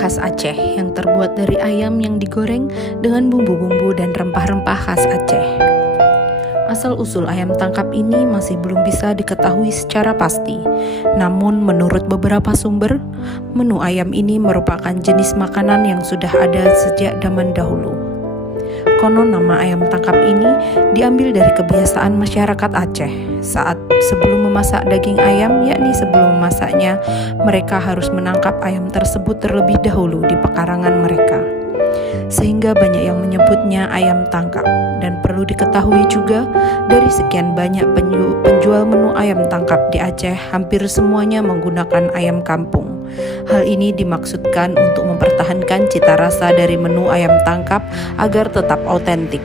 khas Aceh yang terbuat dari ayam yang digoreng dengan bumbu-bumbu dan rempah-rempah khas Aceh. Asal-usul ayam tangkap ini masih belum bisa diketahui secara pasti. Namun menurut beberapa sumber, menu ayam ini merupakan jenis makanan yang sudah ada sejak zaman dahulu. Konon nama ayam tangkap ini diambil dari kebiasaan masyarakat Aceh saat sebelum memasak daging ayam, yakni sebelum memasaknya, mereka harus menangkap ayam tersebut terlebih dahulu di pekarangan mereka. Sehingga banyak yang menyebutnya ayam tangkap. Dan perlu diketahui juga, dari sekian banyak penjual menu ayam tangkap di Aceh, hampir semuanya menggunakan ayam kampung. Hal ini dimaksudkan untuk mempertahankan cita rasa dari menu ayam tangkap agar tetap autentik.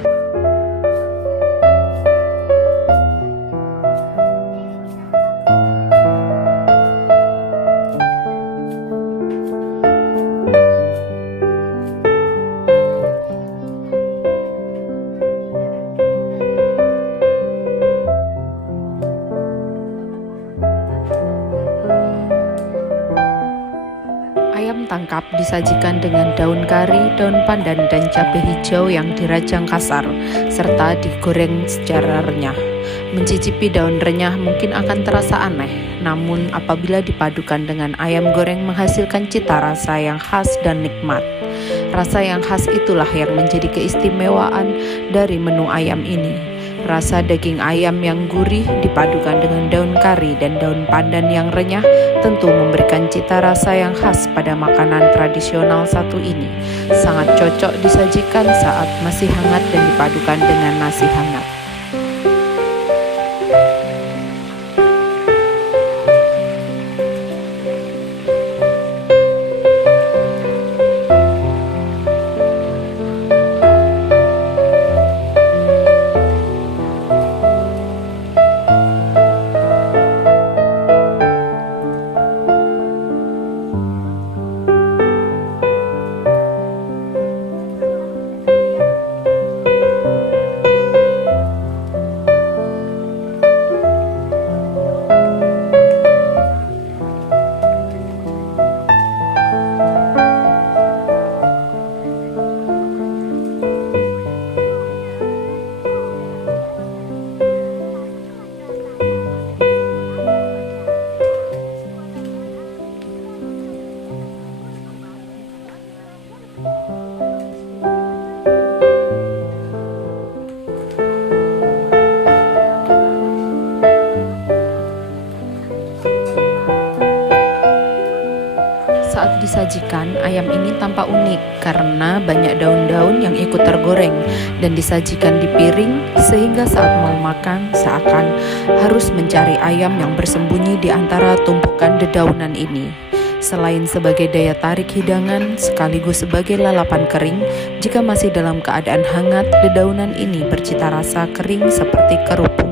Ayam tangkap disajikan dengan daun kari, daun pandan, dan cabai hijau yang dirajang kasar, serta digoreng secara renyah. Mencicipi daun renyah mungkin akan terasa aneh, namun apabila dipadukan dengan ayam goreng menghasilkan cita rasa yang khas dan nikmat. Rasa yang khas itulah yang menjadi keistimewaan dari menu ayam ini. Rasa daging ayam yang gurih dipadukan dengan daun kari dan daun pandan yang renyah tentu memberikan cita rasa yang khas pada makanan tradisional satu ini. Sangat cocok disajikan saat masih hangat dan dipadukan dengan nasi hangat. Saat disajikan, ayam ini tampak unik karena banyak daun-daun yang ikut tergoreng dan disajikan di piring, sehingga saat mau makan seakan harus mencari ayam yang bersembunyi di antara tumpukan dedaunan ini. Selain sebagai daya tarik hidangan sekaligus sebagai lalapan kering, jika masih dalam keadaan hangat, dedaunan ini bercita rasa kering seperti kerupuk.